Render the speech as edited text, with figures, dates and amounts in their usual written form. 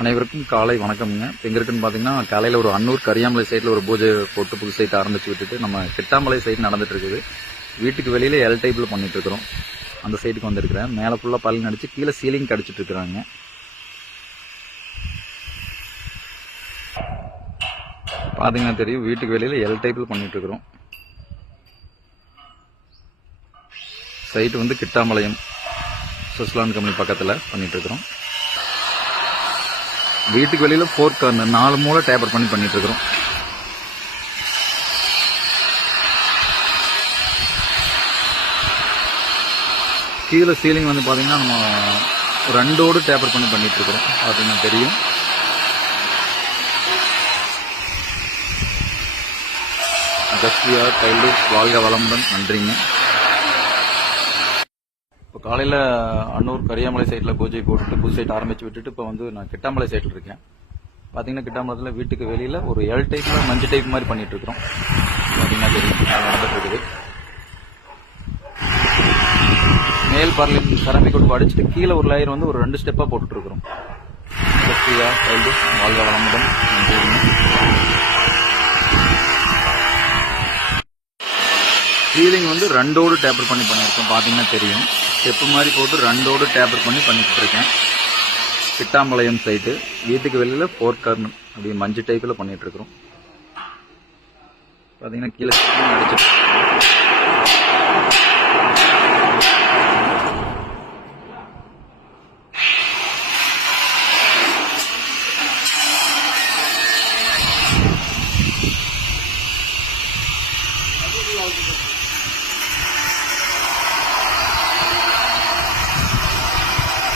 அனைவருக்கும் காலை வணக்கம்ங்க. எங்க இருக்குன்னு பாத்தீங்கன்னா காலையில ஒரு அன்னூர் கரியாமலை சைட்ல ஒரு பூஜை போட்டு புது சைட் ஆரம்பிச்சு விட்டுட்டு நம்ம கிட்டாமலை சைட் நடந்துட்டு இருக்குது. வீட்டுக்கு வெளியில எல் டைப்ல பண்ணிட்டு இருக்கிறோம். அந்த சைட்டுக்கு வந்திருக்கிறேன். மேல ஃபுல்லா பல்லு அடிச்சு கீழே சீலிங் அடிச்சிட்டு இருக்கிறாங்க. பாத்தீங்கன்னா தெரியும், வீட்டுக்கு வெளியில எல் டைப்ல பண்ணிட்டு இருக்கிறோம். சைட் வந்து கிட்டாமலையம் சுஸ்லான் கம்பெனி பக்கத்துல பண்ணிட்டு இருக்கிறோம். வீட்டுக்கு வெளியில 4 கார்னர் 4 மூலை டேப்பர் பண்ணிட்டு இருக்கிறோம். கீழே சீலிங் வந்து பாத்தீங்கன்னா நம்ம 2 ஓடு டேப்பர் பண்ணிட்டு இருக்கிறோம். பாத்தீங்கன்னா தெரியும். அகஸ்தியா டைல்ஸ் வாழ்க வளமுடன். நன்றிங்க. இப்போ காலையில் அன்னூர் கரியாமலை சைட்டில் பூஜை போட்டுட்டு புது சைட் ஆரம்பிச்சு விட்டுட்டு இப்போ வந்து நான் கிட்டாமலை சைட்டில் இருக்கேன். பார்த்தீங்கன்னா கிட்டாமலத்தில் வீட்டுக்கு வெளியில் ஒரு எல் டைப்பில் மஞ்சள் டைப் மாதிரி பண்ணிட்டு இருக்கிறோம். பார்த்தீங்கன்னா தெரியும், நடந்துட்டு இருக்குது. மேல் பார்லின் செராமிக் கோட் அடிச்சுட்டு கீழே ஒரு லேயர் வந்து ஒரு 2 ஸ்டெப்பாக போட்டுட்டு இருக்கிறோம். வாழ்க வளமுடன். சீலிங் வந்து 2 ஓடு டேப்பர் பண்ணியிருக்கோம். பார்த்தீங்கன்னா தெரியும், ஸ்டெப்பு மாதிரி போட்டு 2 ஓடு டேப்பர் பண்ணிட்டு இருக்கேன். கிட்டாமலையம் சைட்டு வீட்டுக்கு வெளியில் 4 கார்னர் அப்படியே மஞ்சள் டைப்பில் பண்ணிட்டு இருக்கிறோம். பார்த்தீங்கன்னா கீழே அடிச்சு